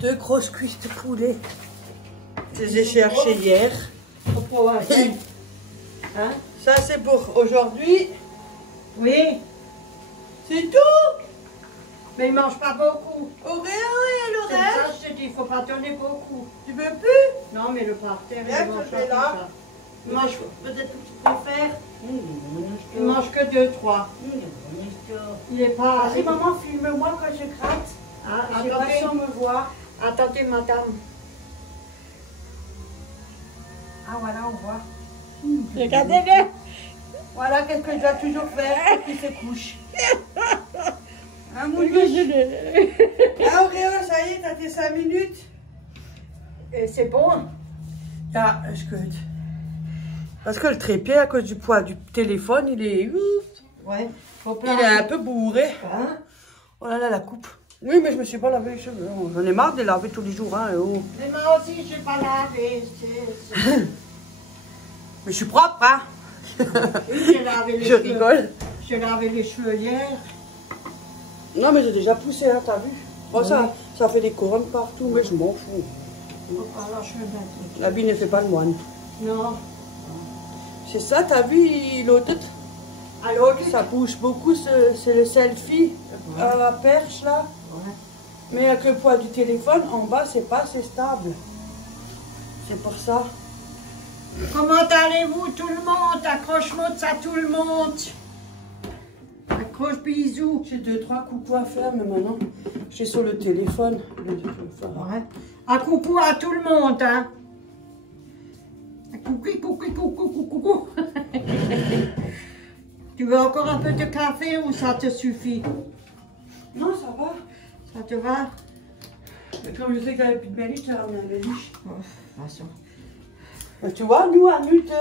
2 grosses cuisses de poulet. Je les ai cherchées hier. Hein? Ça, c'est pour aujourd'hui. Oui. C'est tout. Mais il ne mange pas beaucoup. Au rien et le C'est pour ça reste. que je te dis, il ne faut pas donner beaucoup. Tu veux plus? Non, mais le parterre, Regarde, il mange je pas vais tout là. ça. Il mange peut-être que tu préfères. Il mange que 2-3. Il n'est pas... Vas-y, maman, filme-moi quand je gratte. Ah, Je sais pas si on me voit. Attendez, madame. Ah, voilà, on voit. Regardez-le. Voilà qu'est-ce que je dois toujours faire quand il se couche. Hein, mon Dieu. Ah, Auréo, ça y est, t'as tes 5 minutes. Et c'est bon. Ah, je goûte. Parce que le trépied, à cause du poids du téléphone, il est... Ouais. Faut Il est un peu bourré. Hein? Oh là là, la coupe. Oui, mais je me suis pas lavé les cheveux. J'en ai marre de les laver tous les jours. Hein, oh. Mais moi aussi, je n'ai pas lavé. Mais je suis propre, hein. Oui, j'ai lavé les Je cheveux. rigole. J'ai lavé les cheveux hier. Non, mais j'ai déjà poussé, hein, t'as vu. Oh, Oui. ça fait des couronnes partout, mais je m'en fous. Alors, je vais mettre. L'habit ne fait pas le moine. Non. C'est ça, t'as vu, l'autre, Alors, ça bouge beaucoup, c'est le selfie à la perche, là. Ouais. Mais avec le poids du téléphone, en bas, c'est pas assez stable. C'est pour ça. Comment allez-vous, tout le monde? Accroche-moi à tout le monde. Accroche bisous. J'ai 2-3 coucou à faire, mais maintenant, je suis sur le téléphone. Ouais. Un coucou à tout le monde, hein. Un coucou. Tu veux encore un peu de café ou ça te suffit? Non, ça va. Ça te va? Mais comme je sais que t'avais plus de béliche, je t'ai ramené un béliche. Oh, de toute façon. Mais tu vois, nous, à Multe,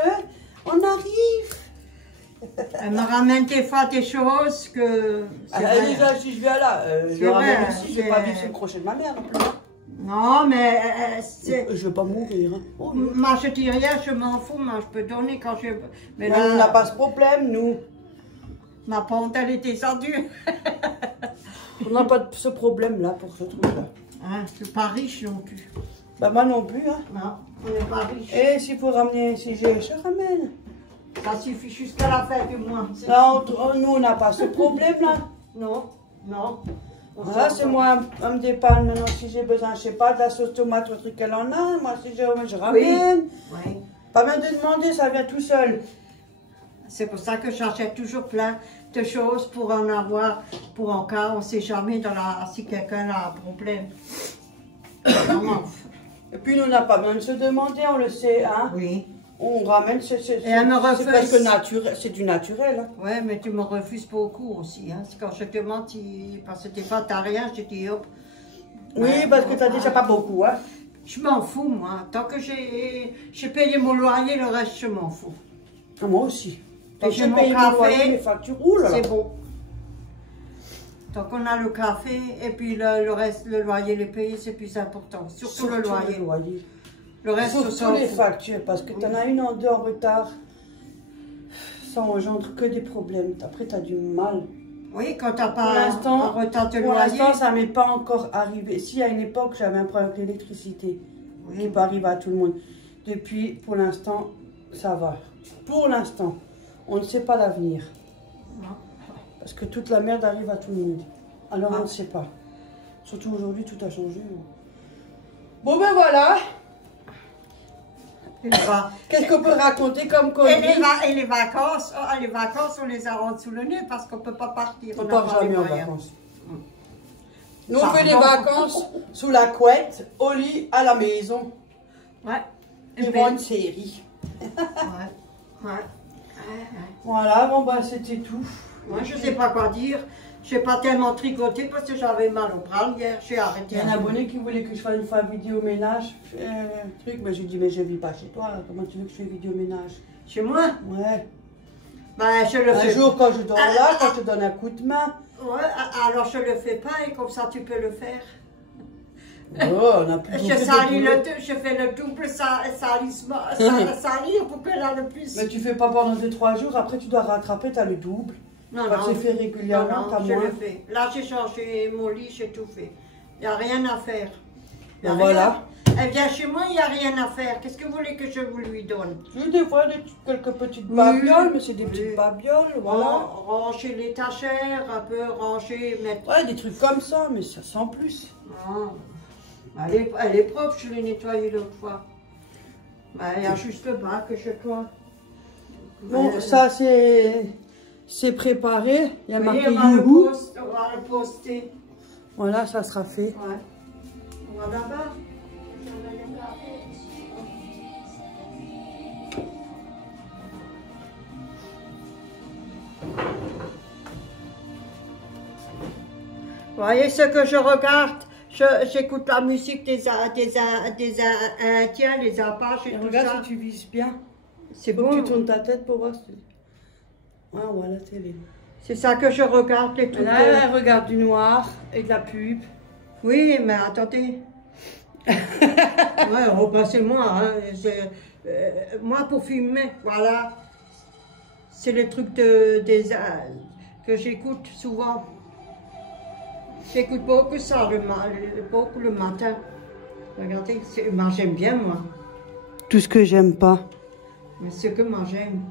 on arrive. Elle me ramène des fois des choses que... c'est vrai. Déjà, si je viens là, je C'est ramène vrai, ici, je vais c'est- pas vivre sur le crochet de ma mère non plus. Non, mais c'est... Je vais pas mourir. Hein. Oh, non. Moi, je dis rien, je m'en fous, moi, je peux donner quand je... Mais Mais on n'a pas ce problème, nous. ma pente, elle est descendue. On n'a pas ce problème-là pour ce truc-là. Hein, je suis pas riche non plus. Bah, moi non plus. Hein. Non, on n'est pas riche. Et s'il faut ramener, si je ramène. Ça suffit jusqu'à la fin du mois. c'est Là, tout. nous, on n'a pas ce problème-là. Non, non. Là, c'est moi, on me dépanne maintenant si j'ai besoin, je sais pas, de la sauce tomate ou un truc qu'elle en a. Moi, si je ramène. Oui. Pas même de demander, ça vient tout seul. C'est pour ça que j'achète toujours plein de choses pour en avoir, pour en cas, on ne sait jamais si quelqu'un a un problème. Vraiment. Et puis, nous, on n'a pas besoin de se demander, on le sait, hein. Oui. On ramène, c'est elle me refuse. presque naturel, c'est du naturel. Hein. Ouais, mais tu me refuses beaucoup aussi. Hein. Quand je te demande, parce que des fois, tu n'as rien, je te dis hop. Oui, Ouais, parce que tu as déjà pas beaucoup, hein. Je m'en fous, moi. Tant que j'ai payé mon loyer, le reste, je m'en fous. Ah, moi aussi. Tant Et que j'ai j'ai mon payé mon café, loyer, mes factures, ouh là là. C'est bon. Tant qu'on a le café et puis le reste, le loyer, les payer, c'est plus important. Surtout le loyer. Le reste, on Surtout s'en les fout. factures, parce que tu en as une en deux en retard. Ça engendre que des problèmes. Après, tu as du mal. Oui, quand tu n'as Pour pas l'instant, un retard de pour loyer. l'instant, ça m'est pas encore arrivé. Si à une époque, j'avais un problème avec l'électricité, qui peut arriver à tout le monde. Depuis, pour l'instant, ça va. Pour l'instant, on ne sait pas l'avenir. Non. Parce que toute la merde arrive à tout le monde. Alors Ah. on ne sait pas. Surtout aujourd'hui, tout a changé. Bon ben voilà. Qu'est-ce qu'on peut raconter comme connerie? Et les vacances, les vacances, on les a rentrées sous le nez parce qu'on ne peut pas partir. On n'a part pas les jamais en moyens. vacances. Nous, Ça on fait des va. vacances sous la couette, au lit, à la maison. Ouais. Et ben, voir une série. ouais. Voilà, bon bah c'était tout. Moi, je ne sais pas quoi dire. Je n'ai pas tellement tricoté parce que j'avais mal au bras hier. J'ai arrêté. Il y a un abonné qui voulait que je fasse une fois vidéo ménage. Truc, mais j'ai dit, mais je vis pas chez toi. Comment tu veux que je fasse vidéo ménage? Chez moi? Ouais. Ben, je le Un fais. jour, quand je dors là, quand je te donne un coup de main. Ouais, alors je le fais pas et comme ça tu peux le faire. Oh, on a plus Je beaucoup de salis boulot. je fais le double salissement, salir pour que là le plus. Mais tu fais pas pendant 2-3 jours, après tu dois rattraper, tu as le double. Non, Quand non. c'est fait régulièrement, Non, t'as je moins. le fais. Là j'ai changé mon lit, j'ai tout fait. Il n'y a rien à faire. Ben voilà. Elle vient chez moi, il n'y a rien à faire. Qu'est-ce que vous voulez que je vous lui donne? J'ai des fois quelques petites babioles, mais c'est des petites babioles, voilà. Ranger l'étagère, un peu ranger, mettre... Ouais, des trucs comme ça, mais ça sans plus. Non. Elle est propre, je l'ai nettoyée l'autre fois. Il y a juste le bas que je dois. Bon, ça c'est préparé. Il y a marqué on va le poster. Voilà, ça sera fait. Ouais. On va là-bas. Vous voyez ce que je regarde? J'écoute la musique des Indiens, les Apaches et tout regarde ça. si tu vises bien. C'est Faut bon. que tu tournes ta tête pour voir si... Ah, voilà, télé. C'est ça que je regarde, les trucs. Là, elle regarde du noir et de la pub. Oui, mais attendez. Ouais, repassez-moi. Hein. Moi, pour filmer, voilà. C'est le truc que j'écoute souvent. J'écoute beaucoup ça, beaucoup le matin. Regardez, moi j'aime bien, moi. Tout ce que j'aime pas. Mais ce que moi j'aime.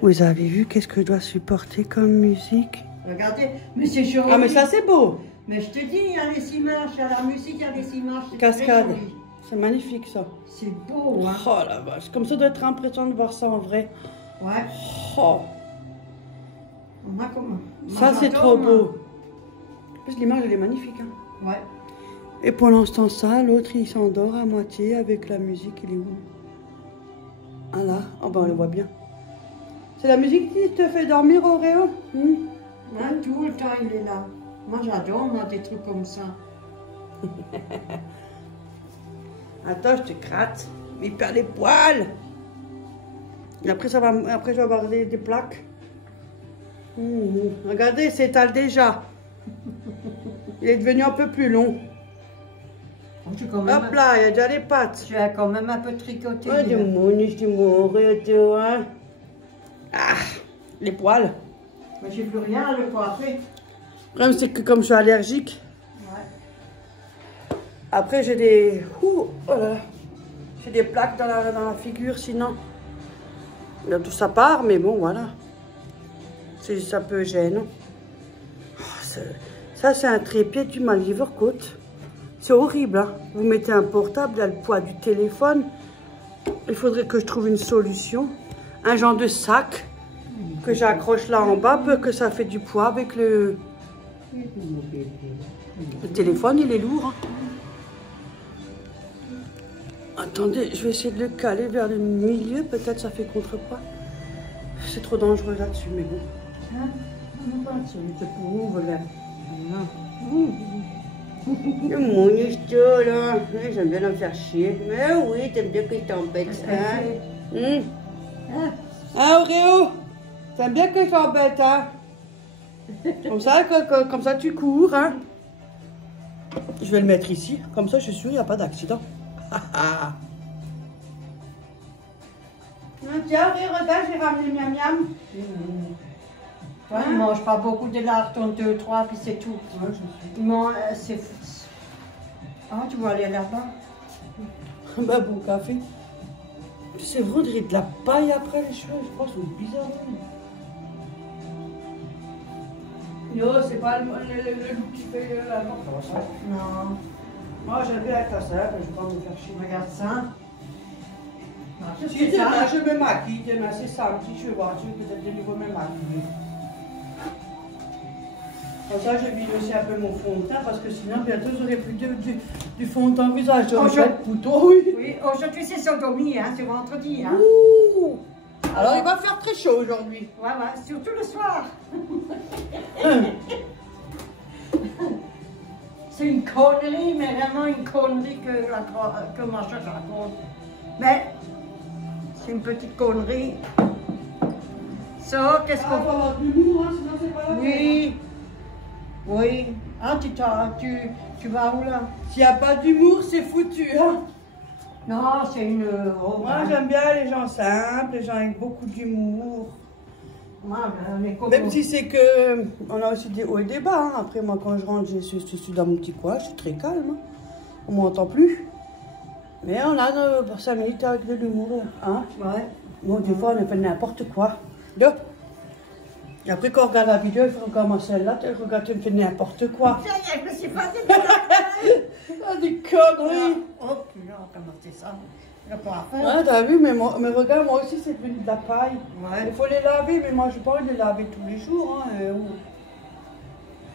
Vous avez vu qu'est-ce que je dois supporter comme musique? Regardez, mais c'est joli. Ah, mais ça c'est beau. Mais je te dis, il y a les images, il y a la musique, il y a les images. Cascade. C'est magnifique ça. C'est beau, hein. Oh la vache, comme ça doit être impressionnant de voir ça en vrai. Ouais. Oh. On a comment? Ça c'est trop beau. En plus l'image elle est magnifique. Hein. Ouais. Et pour l'instant ça, l'autre il s'endort à moitié avec la musique, il est où? Ah là, oh ben on le voit bien. C'est la musique qui te fait dormir, Oreo? Ouais, tout le temps il est là. Moi j'adore moi des trucs comme ça. Attends, je te gratte. Il perd les poils. Et après, après je vais avoir des plaques. Regardez, il s'étale déjà. Il est devenu un peu plus long. Hop là, il y a déjà les pattes. Tu as quand même un peu tricoté. Ouais, du mourir, hein. Ah, les poils. Mais j'ai plus rien à le coiffer. Le problème, c'est que comme je suis allergique, ouais. après j'ai des... j'ai des plaques dans la figure, sinon. Là, tout ça part, mais bon, voilà. C'est juste un peu gênant. Oh, ça, c'est un trépied du Livercoat. C'est horrible, hein. Vous mettez un portable, il y a le poids du téléphone. Il faudrait que je trouve une solution. Un genre de sac que j'accroche là en bas, peu que ça fait du poids avec le... Le téléphone, il est lourd. Hein. Attendez, je vais essayer de le caler vers le milieu. Peut-être ça fait contrepoids. C'est trop dangereux là-dessus, mais bon. Hein? C'est pour ouvre là. Le moniteur là, j'aime bien le faire chier. Mais oui, t'aimes bien qu'il t'embête. Hein? Hein, Oreo? T'aimes bien que je t'embête, hein? Comme ça, tu cours, hein? Je vais le mettre ici. Comme ça, je suis sûr qu'il n'y a pas d'accident. Tiens, regarde, j'ai ramené miam miam. Ouais, il ne mange pas beaucoup de larton 2, 3, puis c'est tout. Ouais, je sais. Il mange, c'est... Ah, tu vas aller là-bas? Bah, bon café. C'est vrai, on dirait de la paille après les cheveux. Je pense que c'est bizarre. Non, c'est pas le look qui fait la mort. Non. Moi, j'aime bien être ça, mais je vais pas me faire chier. Regarde ça. Si demain je me maquille, demain c'est samedi, je vais voir, je vais peut-être de nouveau me maquiller. Comme ça, je vide aussi un peu mon fond de teint parce que sinon, bientôt, j'aurai plus du fond de teint au visage. J'aurai pas de couteau, oui. Oui, aujourd'hui c'est sodomie, hein, c'est vendredi. Hein. Ouh. Alors, il va faire très chaud aujourd'hui. Ouais, ouais, surtout le soir. C'est une connerie, mais vraiment une connerie que moi je raconte. Mais c'est une petite connerie. Ça, qu'est-ce qu'on... faut avoir de l'humour, hein, sinon c'est pas la peine. Oui. Oui. Ah, tu vas où là? S'il n'y a pas d'humour, c'est foutu. Hein. Non, c'est une... Oh, Moi, j'aime bien les gens simples, les gens avec beaucoup d'humour. Moi, on est comme... Même si c'est que... On a aussi des hauts et des bas. Hein. Après, moi, quand je rentre, je suis dans mon petit coin, je suis très calme. Hein. On m'entend plus. Mais on a 5 minutes avec de l'humour. Hein? Ouais. Bon, des fois, on fait n'importe quoi. Deux. Et après, quand on regarde la vidéo, il faut comme celle-là, tu regardes, tu me fais n'importe quoi. Ça y est, je me suis pas dit. Ah, des conneries. Oh, putain, comment c'est ça? Je peux pas faire. Ouais, t'as vu, mais regarde, moi aussi, c'est devenu de la paille. Ouais. Il faut les laver, mais moi, je pas envie de les laver tous les jours. Hein,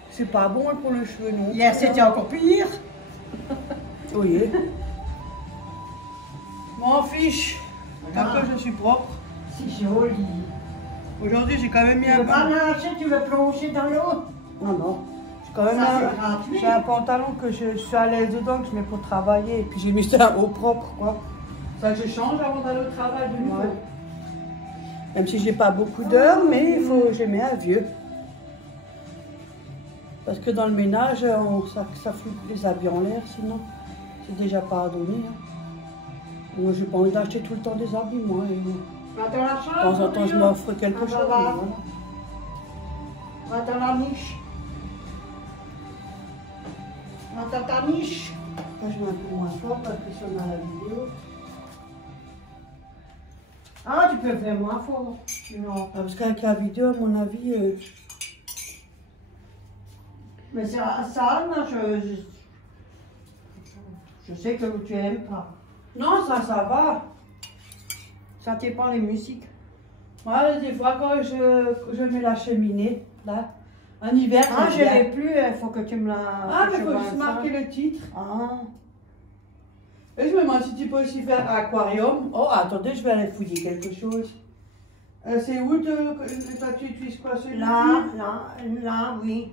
c'est pas bon pour les cheveux, non. Hier, c'était encore pire. Oui. M'en fiche. Tant Ah. que je suis propre. C'est joli. Aujourd'hui, j'ai quand même mis Tu un veux pas nager, tu veux plonger dans l'eau? Non, non. J'ai quand même Ça, c'est gratuit. j'ai un pantalon que je suis à l'aise dedans, que je mets pour travailler. Et puis j'ai mis ça au propre, quoi. Ça, je change avant d'aller au travail de nouveau. Ouais. Même si j'ai pas beaucoup d'heures, mais il faut, j'ai mis un vieux. Parce que dans le ménage, ça fout les habits en l'air, sinon. C'est déjà pas à donner. Hein. Moi, j'ai pas envie d'acheter tout le temps des habits, moi. Et, Va dans la chambre. de temps en temps, je m'offre quelque chose. Voilà. Mais voilà. Va dans la niche. Va dans ta niche. Là, je mets un peu moins fort parce que si on a la vidéo. Ah, tu peux faire moins fort. Non. Ah, parce qu'avec la vidéo, à mon avis, Mais ça, moi, je sais que tu aimes pas. non, ça va. Ça dépend les musiques. Ouais, des fois, quand je mets la cheminée, là, en hiver, Ah, c'est je bien. l'ai plus, il faut que tu me la... Ah, que mais je il faut vois juste ça. marquer le titre. Ah, Et je me demande si tu peux aussi faire aquarium. Oh, attendez, je vais aller fouiller quelque chose. C'est où tu utilises quoi celui-là? là, oui.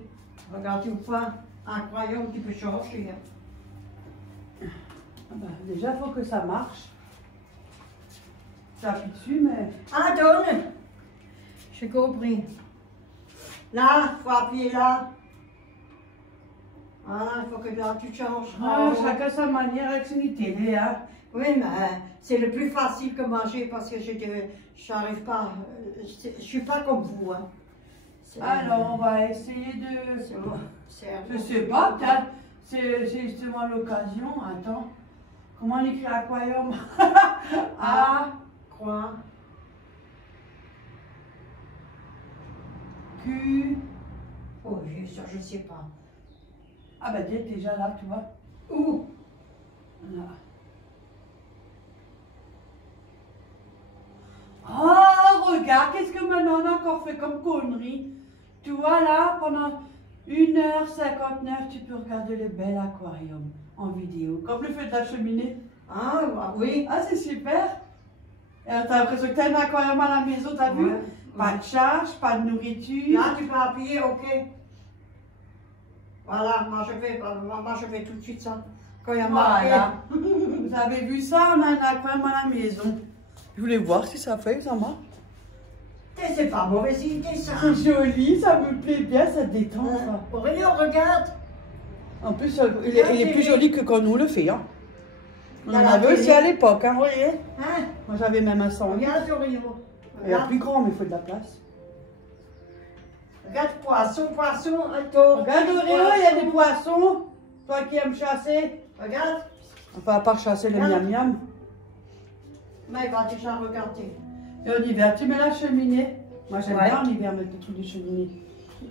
Regarde une fois, incroyable, tu peux changer. Ah bah, déjà, il faut que ça marche. J'appuie dessus, mais... Ah, donne. J'ai compris. Là, il faut appuyer là. Voilà, il faut que là, tu changes. Ah, chacun sa manière avec son télé, hein. Oui, mais c'est le plus facile que manger parce que je n'arrive pas. Je suis pas comme vous. Hein. Alors, on va essayer de... Je sais c'est pas, peut-être. C'est justement l'occasion. Attends. Comment on écrit aquarium? A, Quoi? Q... Oh, ça, je sais pas. Ah bah déjà là, tu vois. Où? Là. Oh, regarde, qu'est-ce que maintenant on a encore fait comme connerie. Tu vois là, pendant 1h59, tu peux regarder le bel aquarium en vidéo. Comme le fait de la cheminée. Ah, bah, oui. Ah, c'est super. T'as l'impression que t'as un aquarium à la maison, t'as vu? Ouais. Pas de charge, pas de nourriture. Là, tu peux appuyer, ok. Voilà, moi je fais tout de suite ça. Quand il y a marqué. Voilà. Vous avez vu ça? On a un aquarium à la maison. Je voulais voir si ça fait, ça marche. C'est pas mauvaise idée ça. C'est joli, ça me plaît bien, ça détend. Ça. Rio, regarde. En plus, il est plus joli que quand nous on le fait. Hein. On en la avait télé. aussi à l'époque. Hein. Hein? Moi j'avais même un 100. Regarde Rio. Il est plus grand, mais il faut de la place. Regarde poisson, attends. Regarde Auréo, il y a des poissons. Toi qui aimes chasser. Regarde. Enfin, à part chasser le Regarde. miam-miam. Mais il va déjà regarder. Et en hiver, tu mets la cheminée. Moi j'aime Ouais. bien en hiver mettre des trucs de cheminée.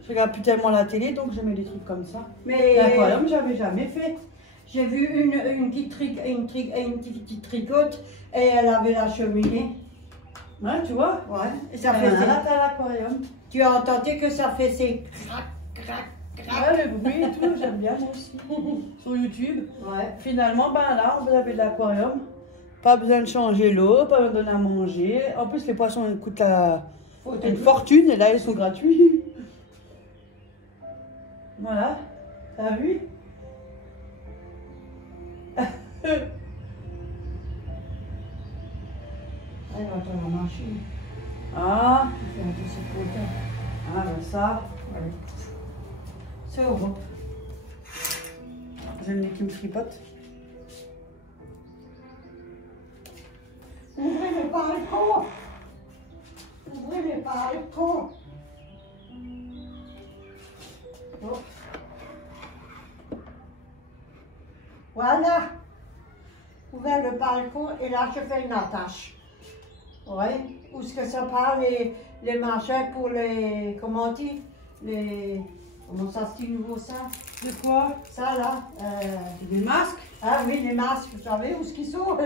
Je regarde plus tellement la télé, donc je mets des trucs comme ça. Mais L'aquarium, j'avais jamais fait. j'ai vu une petite tricote et elle avait la cheminée. Ouais, tu vois. Ouais. Et ça Là, faisait. t'as l'aquarium. Tu as entendu que ça faisait crac, crac, crac. Ouais, le bruit et tout, j'aime bien moi aussi. Sur YouTube. Ouais. Finalement, ben là, vous avez de l'aquarium. Pas besoin de changer l'eau, pas besoin de donner à manger. En plus, les poissons ils coûtent une fortune et là, ils sont gratuits. Voilà. T'as vu? Elle va dans la machine. Ah, Il fait un peu ses potes. ah ben ça, Ouais. C'est Europe. j'aime les qui me tripotent. Ouvrez les balcons. Ouvrez les balcons. Oh. Voilà. Ouvert le balcon et là je fais une attache. Ouais. Où est-ce que ça part les manchettes pour les. Comment on dit? Les. Comment ça se dit nouveau ça? De quoi? Ça là. Des masques? Ah oui, les masques, vous savez où est-ce qu'ils sont?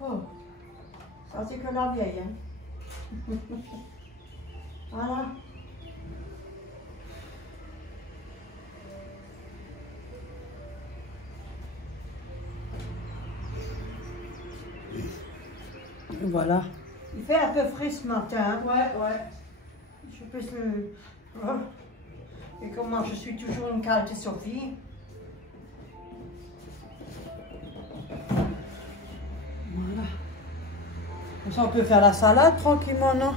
Oh. Ça c'est que la vieille, hein. Voilà. Voilà. Il fait un peu frais ce matin. Ouais. Je peux le. Oh. Et comment je suis toujours une qualité Sophie. Voilà. Comme ça, on peut faire la salade tranquillement, non?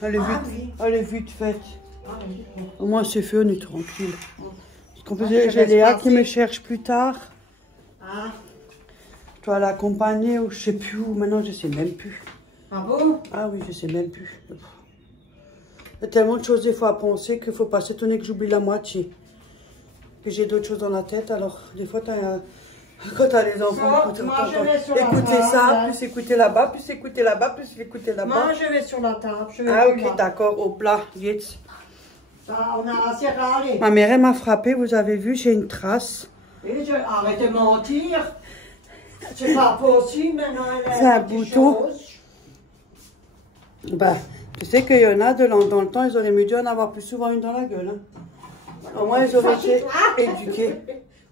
Elle est vite faite. Ah, oui. Au moins, c'est fait, on est tranquille. Parce qu'on peut Ah, je j'ai laisse Léa passer. qui me cherche plus tard. Ah. Je dois l'accompagner ou je sais plus où. Maintenant, je sais même plus. Ah bon? Ah oui, je sais même plus. Il y a tellement de choses des fois à penser qu'il ne faut pas s'étonner que j'oublie la moitié. Que j'ai d'autres choses dans la tête. Alors, des fois, quand tu as les enfants, Ça, moi, je vais sur la écouter table, ça, là. plus écouter là-bas, plus écouter là-bas, plus écouter là-bas. Moi, je vais sur la table. Je vais Ah plus ok, là. d'accord, au plat, vite. Ça, on a assez râlé. Ma mère, elle m'a frappé, vous avez vu, j'ai une trace. Et arrête de mentir. C'est pas possible maintenant. C'est un bouton. Bah, tu sais qu'il y en a dans le temps, ils auraient mieux dû en avoir plus souvent une dans la gueule. Hein. Au moins, ils auraient été éduqués.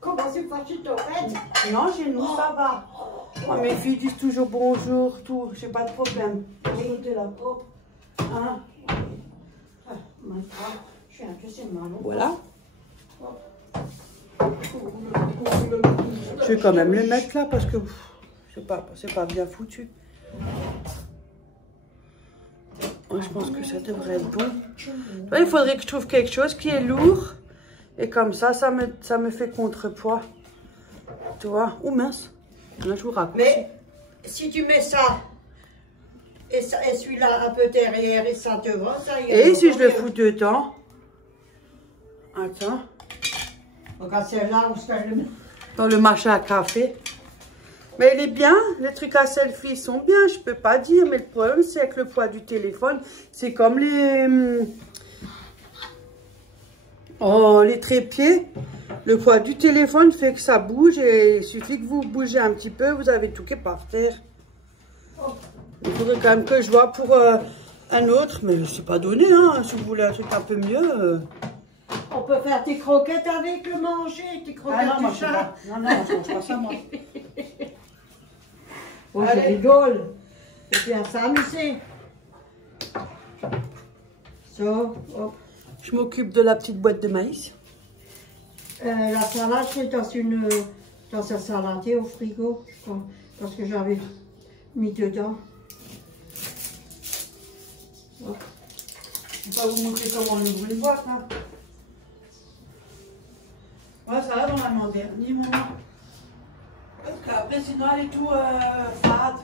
Comment c'est fâché ton fait? Non, chez nous, ça va. Moi, mes filles disent toujours bonjour, tout, j'ai pas de problème. Écoutez la peau. Hein? Je suis un peu c'est mal. Voilà. Je vais quand même le mettre là parce que je sais pas, c'est pas bien foutu. Moi, je pense que ça devrait être bon. Là, il faudrait que je trouve quelque chose qui est lourd. Et comme ça me fait contrepoids. Tu vois? Ou mince. Là, je vous raconte. Mais si tu mets ça et celui-là un peu derrière et ça devant, ça y est. Et si je le fous dedans? Attends. Regarde celle-là où ça le met. Dans le machin à café. Mais il est bien, les trucs à selfie sont bien, je peux pas dire, mais le problème c'est avec le poids du téléphone, c'est comme les trépieds, le poids du téléphone fait que ça bouge et il suffit que vous bougez un petit peu, vous avez tout qui est par terre. Il faudrait quand même que je vois pour un autre, mais c'est pas donné, hein, si vous voulez un truc un peu mieux. On peut faire tes croquettes avec le manger, tes croquettes du chat. Non, je mange pas ça moi. Oh, je rigole. C'est bien s'amuser. So, oh. Je m'occupe de la petite boîte de maïs. La salade, c'est dans un saladier au frigo, je crois, parce que j'avais mis dedans. Oh. Je vais pas vous montrer comment on ouvre une boîte. Hein. Ouais, ça va normalement dernier moment. Parce qu'après, sinon, elle est tout fade.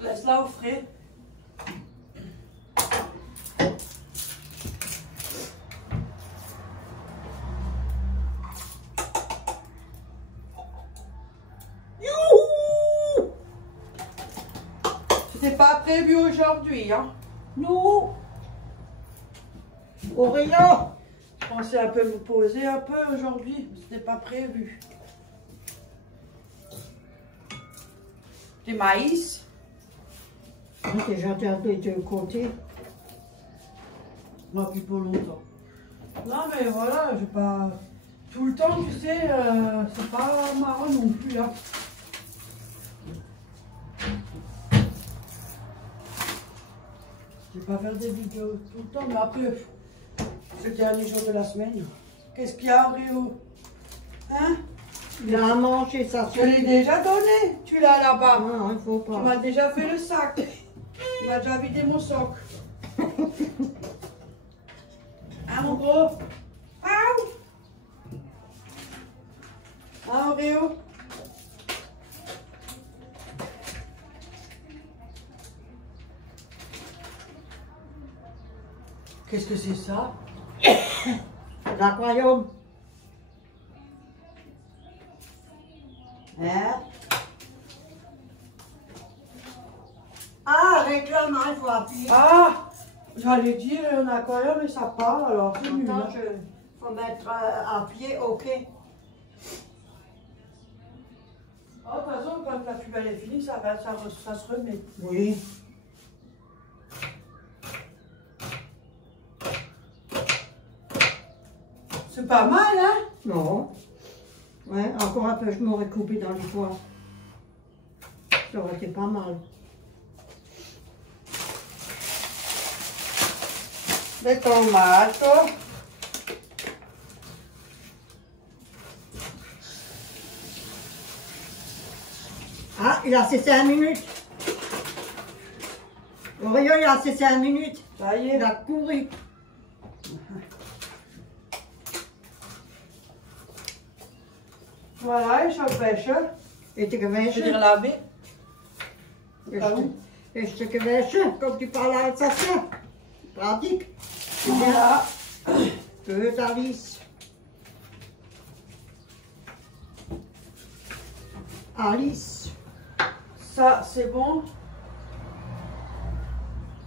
Laisse-la au frais. Youhou! C'était pas prévu aujourd'hui, hein? Nous, au rayon. Je pensais un peu vous poser un peu aujourd'hui, mais c'était pas prévu. Des maïs. Déjà des deux côtés. Non, plus pour longtemps. Non, mais voilà, j'ai pas... Tout le temps, tu sais, c'est pas marrant non plus, là. Je vais pas faire des vidéos tout le temps, mais après, c'est le dernier jour de la semaine. Qu'est-ce qu'il y a, Rio? Hein? Il a à manger, ça Je l'ai déjà donné. Tu l'as là-bas. Non, il faut Tu pas. m'as déjà fait le sac. Tu m'as déjà vidé mon soc. Hein, mon gros? Hein, Rio? Qu'est-ce que c'est ça? L'aquarium. Hein? Ah, réclame, il faut appuyer. Ah, j'allais dire un aquarium mais ça parle alors c'est nul. Attends, faut mettre appuyer, ok. Oh, de toute façon, quand la pub elle est finie, ça se remet. Oui. C'est pas mal, hein? Non. Ouais, encore un peu, je m'aurais coupé dans les pois. Ça aurait été pas mal. Des tomates. Ah, il a ses 5 minutes. Orio, il a ses 5 minutes. Ça y est. Il a couru. Voilà, ich habe Wäsche. Et tu Je veux gewäsche. dire laver. Et je te gewäsche, comme tu parles alsacien. Pratique. Voilà. Peu Alice. Alice. Ça, c'est bon.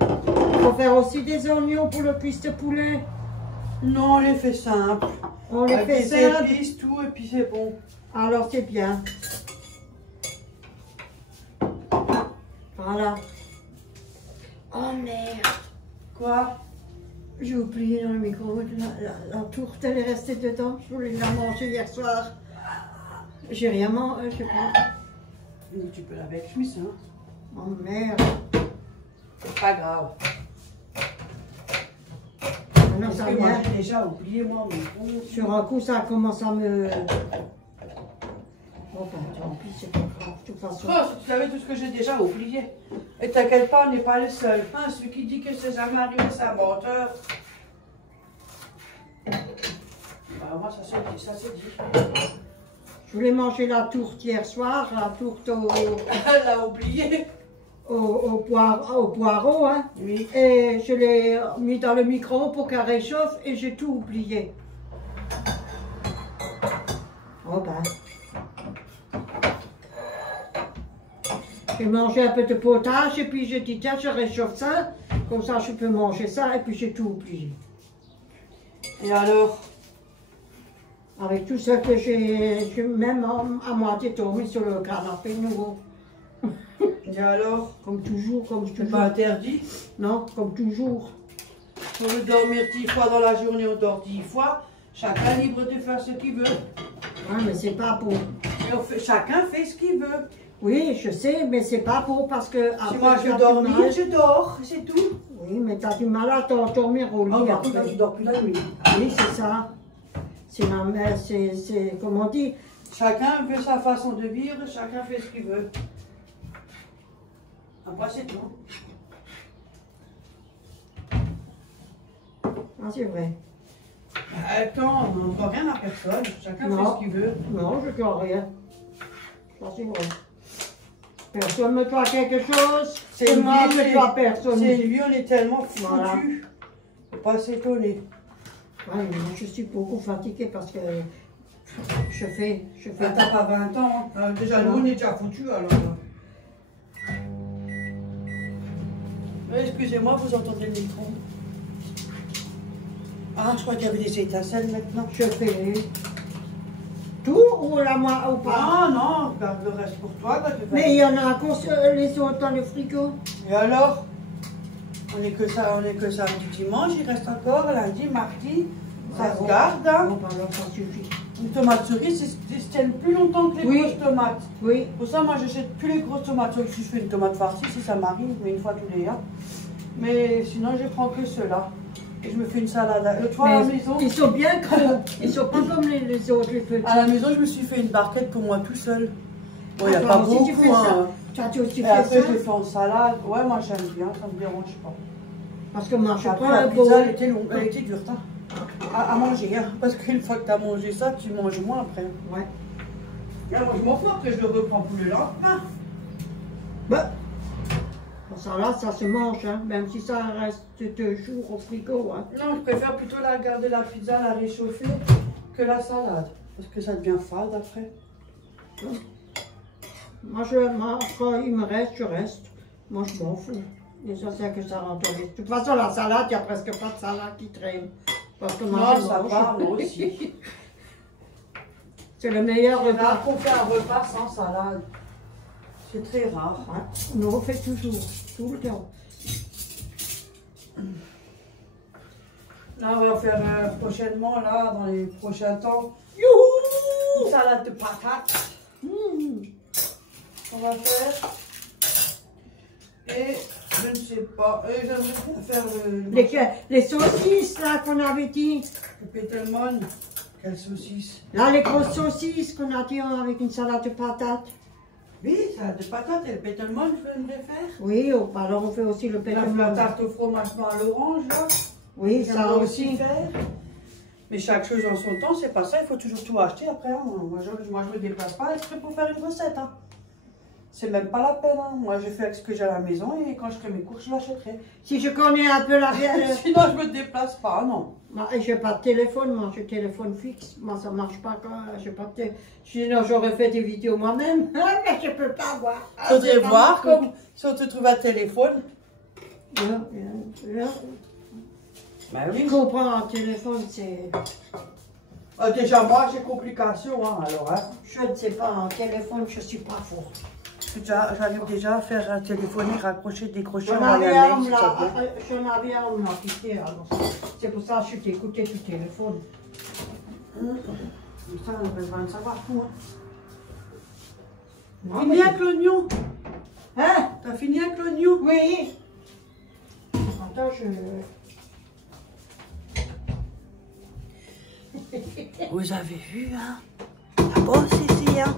Il faut faire aussi des oignons pour le cuisse de poulet. Non, on les fait simple. On les Avec fait des simple. épices, tout, et puis c'est bon. Alors c'est bien. Voilà. Oh merde. Quoi? J'ai oublié dans le micro, la tourte elle est restée dedans. Je voulais la manger hier soir. J'ai rien mangé, je sais pas. Mais tu peux laver avec cuisse, hein. Oh merde. C'est pas grave. Maintenant Parce ça que moi, vient. j'ai déjà oublié, moi, mon bon. Sur un coup ça commence à me... Oh ben tant pis, c'est pas grave, de toute façon. Oh, si tu savais tout ce que j'ai déjà oublié. Et t'inquiète pas, on n'est pas les seuls. Hein, celui qui dit que c'est jamais arrivé, c'est un menteur. Bah, moi, ça se dit, ça se dit. Je voulais manger la tourte hier soir, la tourte Elle l'a oublié. au poireau, hein. Oui. Et je l'ai mis dans le micro pour qu'elle réchauffe et j'ai tout oublié. Oh ben. J'ai mangé un peu de potage et puis j'ai dit tiens je réchauffe ça, comme ça je peux manger ça et puis j'ai tout oublié. Et alors? Avec tout ça que j'ai même à moitié tombé sur le canapé nouveau. Et alors? Comme toujours, C'est pas interdit. Non, comme toujours. On veut dormir 10 fois dans la journée, on dort 10 fois. Chacun est libre de faire ce qu'il veut. Ouais, mais c'est pas pour. Et chacun fait ce qu'il veut. Oui, je sais, mais c'est pas pour parce que. Si moi je dormir, je dors, c'est tout. Oui, mais t'as du mal à dormir au lit Oh, bah, après. je dors plus la nuit. Oui, c'est ça. C'est la mère, c'est comment on dit. Chacun fait sa façon de vivre, chacun fait ce qu'il veut. Après, c'est tout. Ah, c'est vrai. Attends, on ne doit rien à personne. Chacun fait ce qu'il veut. Non, je dois rien. Ça, c'est vrai. Personne ne doit quelque chose. C'est Et moi, une je vie, ne dois personne. C'est lui, on est tellement foutus. Voilà. Faut pas s'étonner. Ouais, mais moi, je suis beaucoup fatiguée parce que je fais. Ah, t'as pas 20 ans. Hein. Déjà, nous, on est déjà foutus alors. Excusez-moi, vous entendez le micro? Ah, je crois qu'il y avait des étincelles maintenant. Je fais tout ou la moi ou pas. Non, non, garde le reste pour toi quand tu vas. Mais il y en a encore les autres dans le frigo. Et alors? On est que samedi, dimanche, il reste encore lundi, mardi. Ça se garde, hein? Bon, bah alors ça suffit. Les tomates cerises, elles se tiennent plus longtemps que les Oui. grosses tomates. Oui. Pour ça, moi, je jette plus les grosses tomates. Sauf si je fais une tomate farcie, si ça m'arrive, mais une fois tous les ans. Mais sinon, je prends que ceux-là. Et je me fais une salade. L'autre fois, à la maison, Ils sont bien gros. Ils sont pas comme les autres, les petits. à la maison, je me suis fait une barquette pour moi tout seul. Bon, il n'y a Ah, pas toi aussi, tu beaucoup, fais ça. hein. Tu Et fais après, ça. je l'ai fait en salade. Ouais, moi, j'aime bien, ça me dérange pas. Parce que moi, je Après, prends la un pizza, bol. elle était longue, elle était dure, hein. À manger, hein. Parce qu'une fois que tu as mangé ça, tu manges moins après. Ouais. Alors, je m'en fous, après, je le reprends pour le lendemain. Bah. Ça là, ça se mange, hein, même si ça reste 2 jours au frigo. Hein. Non, je préfère plutôt la garder la pizza, la réchauffer, que la salade. Parce que ça devient fade après. Moi, quand il me reste, je reste. Moi, je m'en fous. L'essentiel que ça rentre. De toute façon, la salade, il n'y a presque pas de salade qui traîne. Parce que moi, ça va, moi aussi. C'est le meilleur C'est repas. rare qu'on fait un repas sans salade. C'est très rare. Ouais. Nous, on fait toujours, tout le temps. Là, on va faire prochainement, là, dans les prochains temps, Youhou! une salade de patates. On va faire. Et je ne sais pas. Et j'aimerais faire Les saucisses, là, qu'on avait dit. le pételmon. Quelle saucisse? Là, les grosses saucisses qu'on a dit avec une salade de patates. Oui, salade de patates et le pételmon, je vais faire. Oui, alors on fait aussi le pételmon. La tarte au fromage blanc à l'orange, là. Oui, ça J'aimerais aussi. faire. Mais chaque chose en son temps, c'est pas ça, il faut toujours tout acheter après. Hein. Moi, je me déplace pas exprès pour faire une recette. Hein. C'est même pas la peine. Hein. Moi, je fais ce que j'ai à la maison et quand je ferai mes courses, je l'achèterai. Si je connais un peu la Sinon, je me déplace pas, non. Moi, j'ai pas de téléphone, moi, j'ai téléphone fixe. Moi, ça marche pas quand j'ai pas de téléphone. Sinon, j'aurais fait des vidéos moi-même. Mais je peux pas voir. Faudrait voir comme si on te trouve un téléphone. Ben oui. Je comprends, un téléphone, c'est... Déjà, moi, j'ai complications, hein, alors. Hein. Je ne sais pas, un téléphone, je suis pas fort. J'arrive déjà à faire un téléphonie, raccrocher, décrocher, J'en envoyer avais un un, mail, si ça peut. on me l'a piqué, alors c'est pour ça que je t'ai écouté du téléphone. Ça, on a besoin de savoir tout. Hein. Non, Fini mais- avec l'oignon? Hein? T'as fini avec l'oignon? Oui. Attends, Vous avez vu, hein? La bosse ici, hein?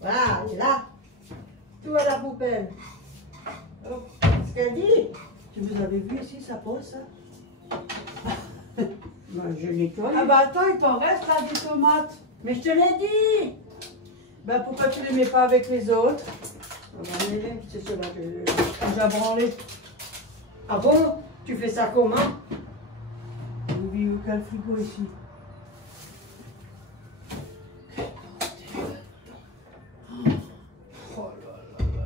Voilà, elle est là. Tout à la poubelle. Oh, ce qu'elle dit? Vous avez vu ici, ça bosse, hein? Ben, je nettoie. Ah bah attends, il t'en reste là des tomates. Mais je te l'ai dit. Ben pourquoi tu les mets pas avec les autres? Ah ben, Hélène, c'est cela que... J'ai branlé. Ah bon? Tu fais ça comment? Vous vivez quel frigo ici?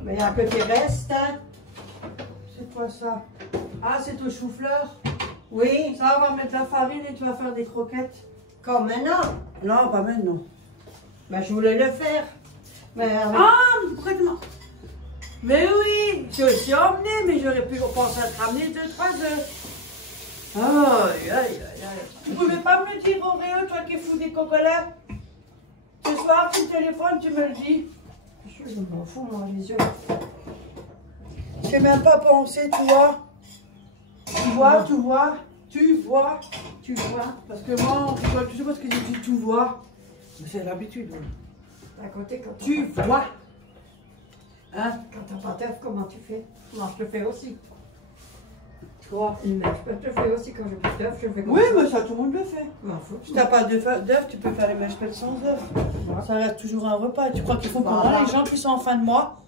Mais il y a que tes restes, hein? C'est quoi ça? Ah, c'est au chou-fleur. Oui. Ça, on va mettre la farine et tu vas faire des croquettes. Comme maintenant? Non, pas maintenant. Ben, je voulais le faire. Mais avec... Ah, prête-moi. Mais oui, je suis emmené, mais j'aurais pu penser à te ramener 2-3 œufs. Aïe, aïe, aïe, aïe. Tu pouvais pas me dire, Auréo, toi qui fous des cocolats? Ce soir, tu téléphones, tu me le dis. Je m'en fous, moi, les œufs. J'ai même pas pensé, tu vois. Tu vois, tu vois, tu vois, tu vois. Parce que moi, on rigole toujours parce que j'ai dit tu vois. Mais c'est l'habitude. À côté, quand Tu vois. Hein? quand t'as pas d'œuf, comment tu fais? Moi, je le fais aussi. Quoi? Mais je le fais aussi quand j'ai plus d'œuf, je le fais comme Oui, ça. mais ça, tout le monde le fait. Je m'en fous. Si t'as pas d'œufs, tu peux faire les mèches sans œufs. Ça reste toujours un repas. Tu crois qu'il faut Voilà. comprendre les gens qui sont en fin de mois?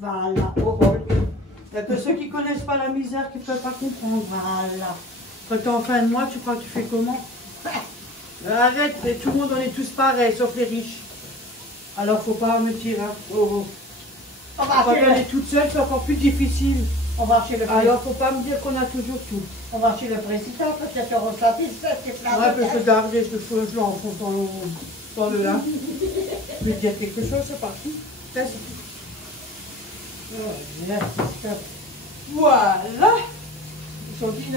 Voilà, au bol. Il n'y a que ceux qui connaissent pas la misère qui ne peuvent pas comprendre. Voilà. Quand tu es en fin de mois, tu crois que tu fais comment? Arrête, mais tout le monde, on est tous pareils, sauf les riches. Alors, faut pas me dire, hein. Oh, oh. On va Quand chez on est toute seule, c'est encore plus difficile. on va chez le président. Alors, faut pas me dire qu'on a toujours tout. On va chez le président, peut-être on satisfait, c'est plein Ouais, de parce que tête. garder je l'enfonce dans le lin. Je vais te dire quelque chose, c'est parti. Ça, c'est tout. Voilà. Ils sont vides,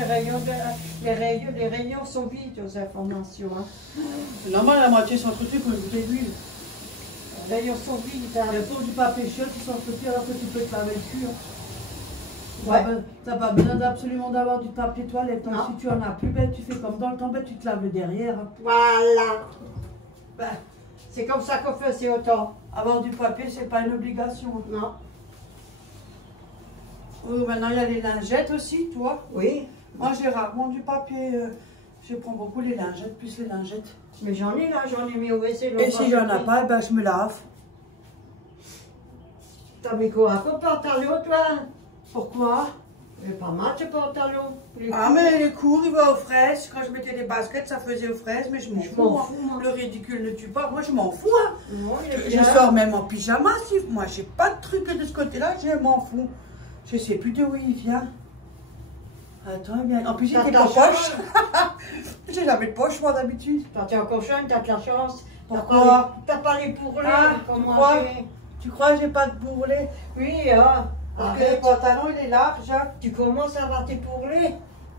les rayons sont vides aux informations. Hein. C'est normal, la moitié sont entretenus comme une bouteille d'huile. Les rayons sont vides. Hein. Il y a pour du papier chiotte qui sont entretenus alors que tu peux te laver le cul. Ouais. T'as pas besoin absolument d'avoir du papier toilette. Donc Non. si tu en as plus, ben, tu fais comme dans le temps, ben, tu te laves le derrière. Voilà. Ben, C'est comme ça qu'on fait, c'est autant. avoir du papier, c'est pas une obligation. Non. Oh, maintenant, il y a les lingettes aussi, tu vois. Oui. Moi, j'ai rarement du papier. Je prends beaucoup les lingettes, plus les lingettes. Mais j'en ai là, j'en ai mis au WC. Et si j'en ai pas, ben, je me lave. T'as mis quoi? Un pantalon, toi? Pourquoi? Il est pas mal ce pantalon. Ah, mais les cours, il va aux fraises. Quand je mettais des baskets, ça faisait aux fraises, mais je m'en fous. Hein. Le ridicule ne tue pas. Moi, je m'en fous. Hein. Moi, Je sors même en pyjama. Si... Moi, j'ai pas de truc de ce côté-là, je m'en fous. Je sais plus de où il vient. Attends, bien. En plus, il était pas poche. J'ai jamais de poche, moi, d'habitude. Quand tu es encore jeune, t'as de la chance. Pourquoi? T'as pas les bourrelets. Tu crois que j'ai pas de bourrelet? Oui, hein. Parce que le pantalon, il est large. Hein. Tu commences à avoir tes bourrelets.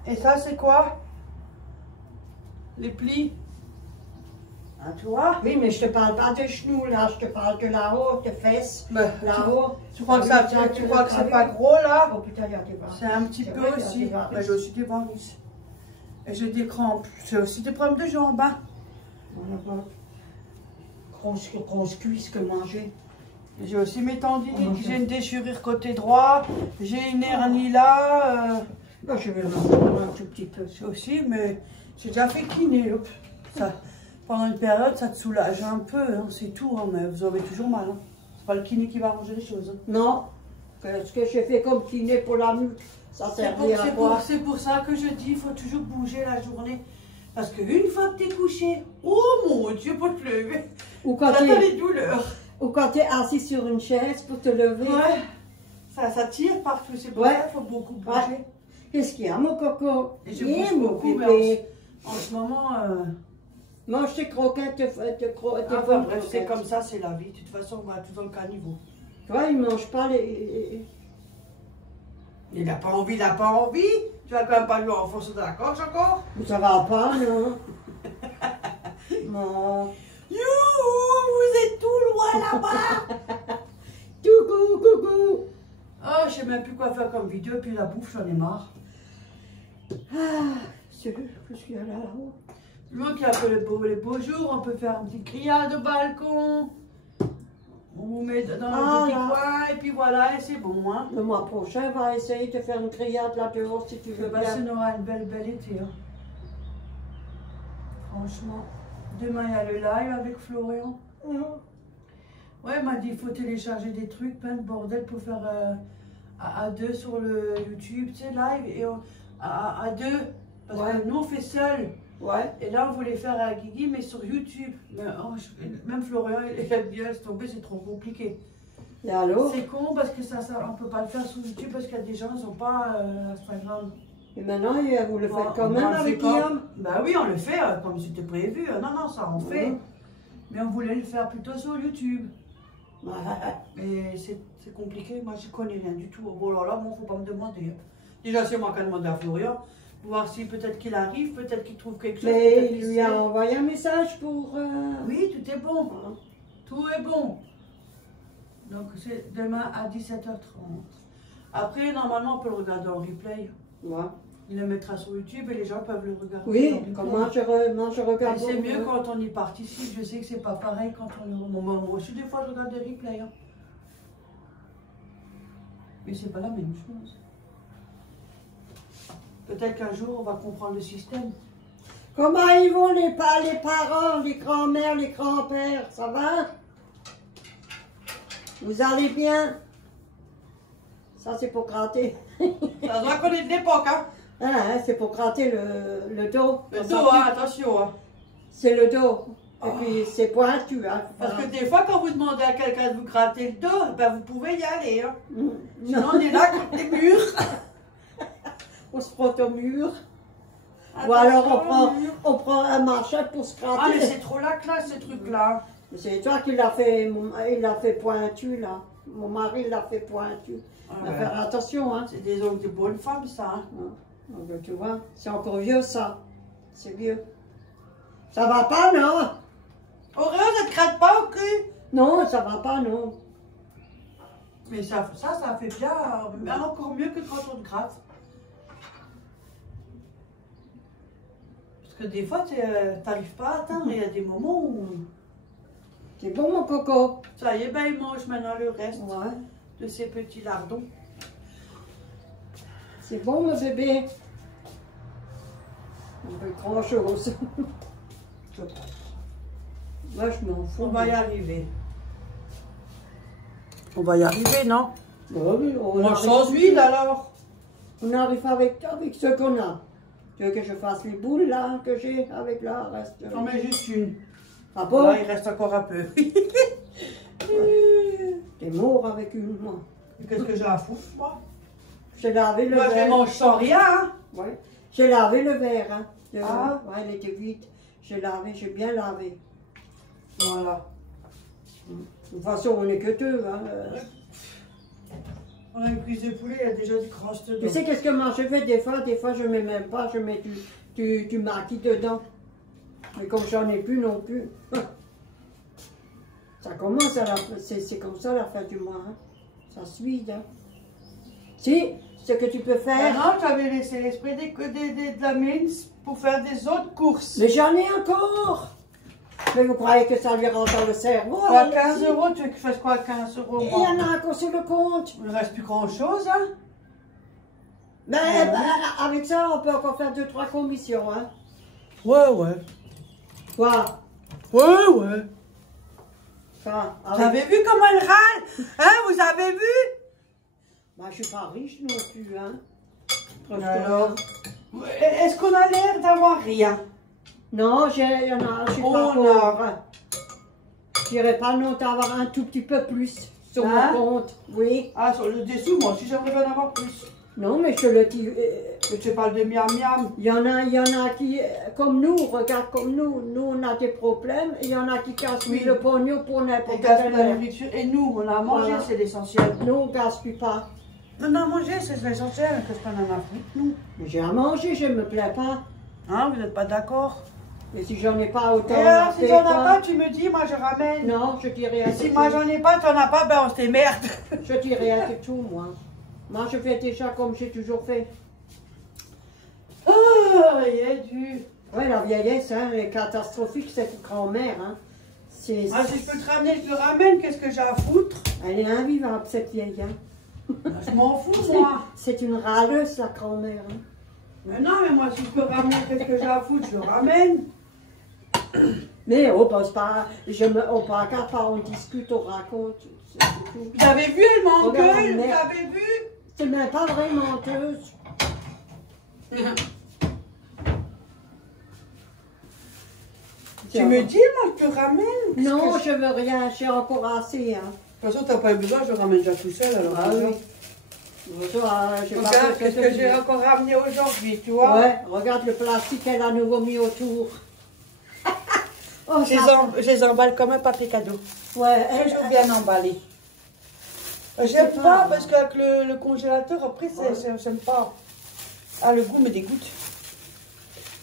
Et ça, c'est quoi? Les plis. Ah, tu vois? Oui, mais je te parle pas de genoux, là. Je te parle de là-haut, de fesses. Là-haut. Tu crois que, c'est pas gros, là? Oh putain, il y a des varices. C'est un petit peu aussi. J'ai aussi des varices. Et j'ai des crampes. J'ai aussi des problèmes de jambes. Hein. Voilà. Grosse cuisse que manger. J'ai aussi mes tendinites. J'ai une déchirure côté droit. J'ai une hernie là. Bah, je vais m'en un tout petit peu. C'est aussi, mais j'ai déjà fait kiné. Ça, pendant une période, ça te soulage un peu. Hein, c'est tout. Hein, mais vous avez toujours mal. Hein. C'est pas le kiné qui va arranger les choses. Hein. Non. Ce que j'ai fait comme kiné pour la nuque, ça servait à quoi? C'est pour ça que je dis, il faut toujours bouger la journée. Parce qu'une fois que tu es couché, oh mon Dieu, pour te lever, ou quand tu as les douleurs. Ou quand tu es assis sur une chaise pour te lever. Ouais, ça tire partout, c'est pour ça qu'il faut beaucoup bouger. Ouais. Qu'est-ce qu'il y a, mon coco? Et je bouge beaucoup, mais en ce moment... mange tes croquettes, bref, c'est comme ça, c'est la vie. De toute façon, on va tout dans le caniveau. Toi, il ne mange pas les... Il n'a pas envie, il n'a pas envie. Tu vas quand même pas lui enfoncer dans la gorge encore. Ça va pas, non. Non. Youhou, vous êtes tout loin là-bas. Coucou. Oh, je sais même plus quoi faire comme vidéo, puis la bouffe, j'en ai marre. Ah, c'est qu'est-ce qu'il y a là-haut? Moi qui a fait les beaux jours, on peut faire un petit criade au balcon. On vous met dans le petit coin, et puis voilà, et c'est bon. Hein. Le mois prochain, on va essayer de faire une criade là dehors si tu veux bien. On aura une belle été. Hein. Franchement. Demain, il y a le live avec Florian. Ouais, il m'a dit il faut télécharger des trucs, plein de bordel pour faire à deux sur le YouTube, tu sais, live, et à deux. Parce que nous, on fait seul. Ouais. Et là, on voulait faire à Guigui, mais sur YouTube. Mais, même Florian, il aime bien laisse tomber, c'est trop compliqué. Et alors? C'est con parce que on ne peut pas le faire sur YouTube parce qu'il y a des gens qui n'ont pas Instagram. Et maintenant, vous le faites quand même avec Guillaume? Bah oui, on le fait comme c'était prévu. Non, ça on fait. Mais on voulait le faire plutôt sur YouTube. Mais c'est compliqué, moi je connais rien du tout. Bon alors là, bon, faut pas me demander. Déjà, c'est moi qui ai demandé à Florian. Voir si peut-être qu'il arrive, peut-être qu'il trouve quelque chose. Mais il lui a envoyé un message pour... Oui, tout est bon. Tout est bon. Donc c'est demain à 17h30. Après, normalement, on peut le regarder en replay. Ouais. Il le mettra sur YouTube et les gens peuvent le regarder. Oui, comment je regarde. C'est mieux quand on y participe. Je sais que c'est pas pareil quand on le... Moi aussi, des fois, je regarde des replays. Hein. Mais c'est pas la même chose. Peut-être qu'un jour, on va comprendre le système. Comment ils vont les parents, les grands-mères, les grands-pères? Ça va? Vous allez bien? Ça, c'est pour gratter. Ça doit connaître l'époque, hein? Ah, c'est pour gratter le dos. Le dos, hein, attention. Hein. C'est le dos. Et puis, c'est pointu. Hein. Parce que des fois, quand vous demandez à quelqu'un de vous gratter le dos, ben, vous pouvez y aller. Hein. Sinon, on est là contre les murs. On se frotte au mur. Ou alors, on prend un marché pour se gratter. Ah, mais c'est trop la classe, ce truc-là. C'est toi qui l'as fait, il l'a fait pointu, là. Mon mari l'a fait pointu. Il faut faire attention, hein. C'est des ongles de bonne femme, ça. Hein. Donc, tu vois, c'est encore vieux, ça. C'est vieux. Ça va pas, non? Auréole, ça te gratte pas au cul? Non, ça va pas, non. Mais ça fait bien, encore mieux que quand on te gratte. Parce que des fois, t'arrives pas à atteindre, il y a des moments où... C'est bon, mon coco? Ça y est, ben il mange maintenant le reste de ces petits lardons. C'est bon, mon bébé? On fait grand chose. Moi, je m'en fous. On va y arriver. On va y arriver, non? Oui, on change d'huile alors. On arrive avec ce qu'on a. Tu veux que je fasse les boules là que j'ai avec là reste. J'en mets juste une. Ah bon? Là, il reste encore un peu. T'es mort avec une, moi. Qu'est-ce que j'ai à foutre, moi? J'ai lavé le Moi, verre. je mange sans rien. Hein. Ouais. J'ai lavé le verre. Hein. Ah. Ouais, il était vide. J'ai lavé, j'ai bien lavé. Voilà. De toute façon, on n'est que deux. Hein. On a une cuisse de poulet, il y a déjà du cross dedans. Tu sais qu'est-ce que moi je fais des fois je mets même pas, je mets du maquis dedans. Mais comme j'en ai plus non plus. Ça commence à la c'est comme ça la fin du mois. Hein. Ça se vide. Hein. Si, ce que tu peux faire. Ah non, tu avais laissé l'esprit de la mince pour faire des autres courses. Mais j'en ai encore. Mais vous croyez que ça lui rentre dans le cerveau? À 15 €, tu veux qu'il fasse quoi à 15 €? Il y en a encore sur le compte. Il ne reste plus grand chose, hein? Mais avec ça, on peut encore faire 2-3 commissions. Hein. Ouais. Quoi? Ouais. Ça, Vous avez vu comment elle râle? Hein, vous avez vu? Bah, je suis pas riche non plus, hein. Alors, est-ce qu'on a l'air d'avoir rien? Non, il y en a, je suis pas pauvre. Je dirais pas non d'avoir un tout petit peu plus sur mon compte, oui. Ah, sur le dessous, moi aussi j'aimerais bien avoir plus. Non, mais je le dis. Mais tu parles de miam miam. Il y en a qui, comme nous, regarde comme nous on a des problèmes, et il y en a qui cassent le pognon pour n'importe quelle la nourriture. Et nous, on a à manger, voilà. C'est l'essentiel. Nous, on ne gaspille pas. On a à manger, c'est l'essentiel. Qu'est-ce qu'on en a foutu, nous? Mais j'ai à manger, je ne me plains pas. Hein, vous n'êtes pas d'accord? Mais si j'en ai pas autant. Et alors, si t'en as pas, tu me dis, moi je ramène. Non, je dis rien. Et si moi j'en ai pas, t'en as pas, ben on se démerde. Je dis rien du tout, moi. Moi, je fais déjà comme j'ai toujours fait. Oh, il est du. Oui, la vieillesse, hein, est catastrophique, cette grand-mère. Hein. Ah, si je peux te ramener, je le ramène. Qu'est-ce que j'ai à foutre? Elle est invivable, cette vieille. Hein. Je m'en fous, moi. C'est une râleuse, la grand-mère. Hein. Mais non, mais moi, si je peux ramener, qu'est-ce que j'ai à foutre? Je le ramène. Mais on pense pas, on regarde pas, on discute, on raconte. Vous avez vu, elle m'engueule, vous avez vu? C'est même pas vraie menteuse. Tu me dis, moi, je te ramène? Non, je veux rien, j'ai encore assez. Hein. De toute façon, t'as pas eu besoin, je le ramène déjà tout seul. Alors, ah oui. Regarde, qu'est-ce que j'ai encore ramené aujourd'hui, tu vois? Ouais, regarde le plastique qu'elle a nouveau mis autour. Oh, je les emballe comme un papier cadeau. Ouais, toujours bien emballé. J'aime pas parce qu'avec le congélateur, après, j'aime pas. Ah, le goût me dégoûte.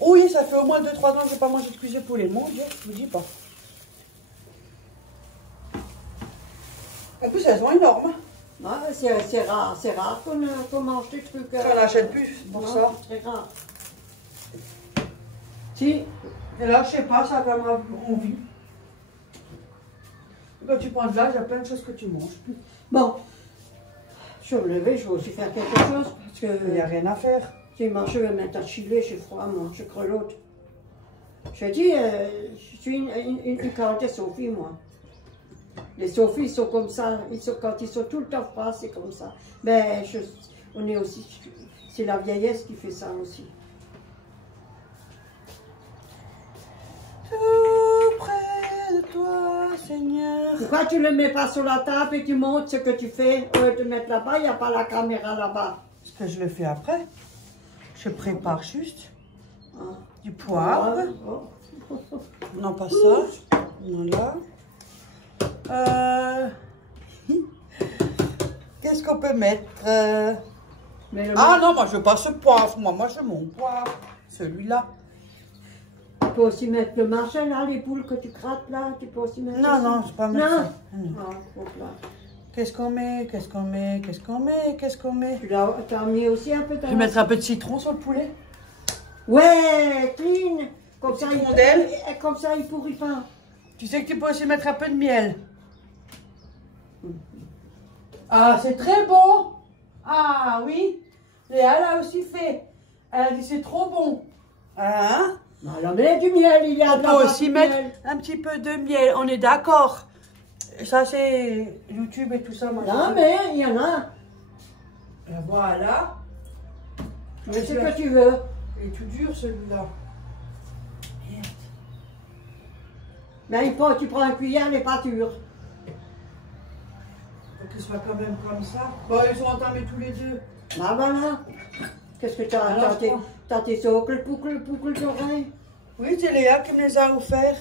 Oui, ça fait au moins 2-3 ans que je n'ai pas mangé de cuisine poulet. Mon Dieu, je vous dis pas. En plus, elles sont énormes. Ouais, c'est rare qu'on mange des trucs. On n'achète plus pour ça. C'est très rare. Si. Et là, je sais pas, ça va m'avoir envie. Quand tu prends de l'âge, il y a plein de choses que tu manges. Bon, je vais me lever, je vais aussi faire quelque chose parce que. Il n'y a rien à faire. Si je vais me mettre à chiller, j'ai froid, moi, je grelotte. Je dis, je suis une quarantaine Sophie, moi. Les Sophies sont comme ça, quand ils sont tout le temps froids, c'est comme ça. Mais on est aussi, c'est la vieillesse qui fait ça aussi. Tout près de toi, Seigneur. Pourquoi tu ne le mets pas sur la table et tu montres ce que tu fais? Au lieu de te mettre là-bas, il n'y a pas la caméra là-bas. Ce que je le fais après, je prépare juste du poivre. Non, pas ça. Voilà. Qu'est-ce qu'on peut mettre Ah non, moi je veux pas ce poivre. Moi je veux mon poivre. Celui-là. Tu peux aussi mettre le machin là, les boules que tu grattes là. Tu peux aussi mettre. Non, non, je peux pas mettre ça. Qu'est-ce qu'on met? Tu as mis aussi un peu de. Je vais mettre un peu de citron sur le poulet. Ouais, clean. Comme ça, il pourrit pas. Tu sais que tu peux aussi mettre un peu de miel. Ah, c'est très bon. Ah oui. Léa l'a aussi fait. Elle a dit c'est trop bon. Hein? Alors, mais du miel, il y a. On peut aussi mettre un petit peu de miel. On est d'accord. Ça, c'est YouTube et tout ça. Non, mais il y en a. Et voilà. Mais ce que tu veux. Il est tout dur celui-là. Merde. Mais tu prends un cuillère, les pâtures. Faut que ce soit quand même comme ça. Bon, ils sont entamés tous les deux. Bah voilà. Qu'est-ce que tu as? T'as tes socles, poucles d'oreilles? Oui, c'est Léa qui me les a offerts.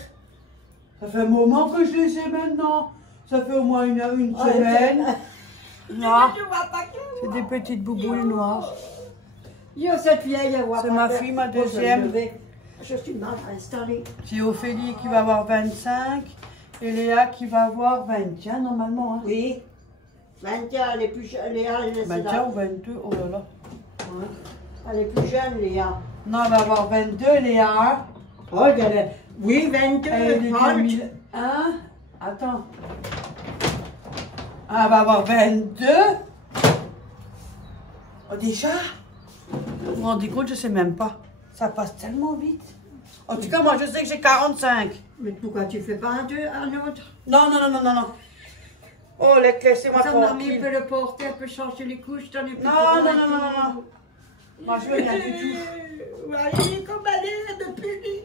Ça fait un moment que je les ai maintenant. Ça fait au moins une semaine. Noir. C'est des petites bouboules noires. Yo, cette vieille, elle voit C'est pas ma faire. fille, ma Oh, deuxième. Je suis mal installée. J'ai Ophélie qui va avoir 25 et Léa qui va avoir 21 normalement. Hein. Oui. 21, elle est plus jeune. Léa, elle est 21 ou 22, oh là là. Ouais. Elle est plus jeune, Léa. Non, elle va avoir 22, Léa. Hein. Oh, regarde. Oui, 22. Elle est 2001. Attends. Elle va avoir 22. Oh, déjà? Vous vous rendez compte, je sais même pas. Ça passe tellement vite. En tout cas, moi, je sais que j'ai 45. Mais pourquoi tu fais pas un autre? Non. Oh, les clés, c'est moi Ta mamie tranquille. peut le porter, elle peut changer les couches, t'en es plus. Non. Moi, je veux rien du tout. Allez, comme elle est depuis.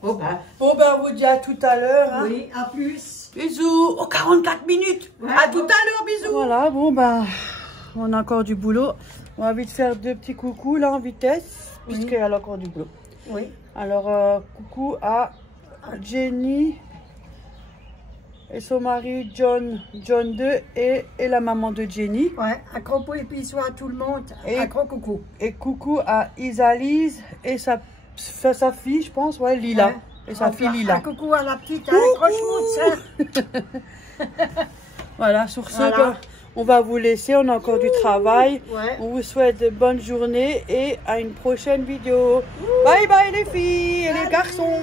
Oh ben. Bon, ben, on vous dit à tout à l'heure. Hein. Oui, à plus. Bisous. Oh, 44 minutes. Ouais, À tout à l'heure, bisous. Voilà, bon, ben, on a encore du boulot. On va vite faire deux petits coucous, là, en vitesse, puisqu'il y a encore du boulot. Oui. Alors, coucou à Jenny et son mari John 2 et la maman de Jenny. Ouais, un gros bisou à tout le monde. Et un gros coucou. Et coucou à Isalise et sa fille, je pense, ouais, Lila. Ouais. Et sa fille Lila. Un coucou à la petite, accroche-moi ça. Voilà, sur ce, Voilà. ben, on va vous laisser, on a encore du travail. Ouais. On vous souhaite de bonnes journées et à une prochaine vidéo. Bye bye les filles et les garçons.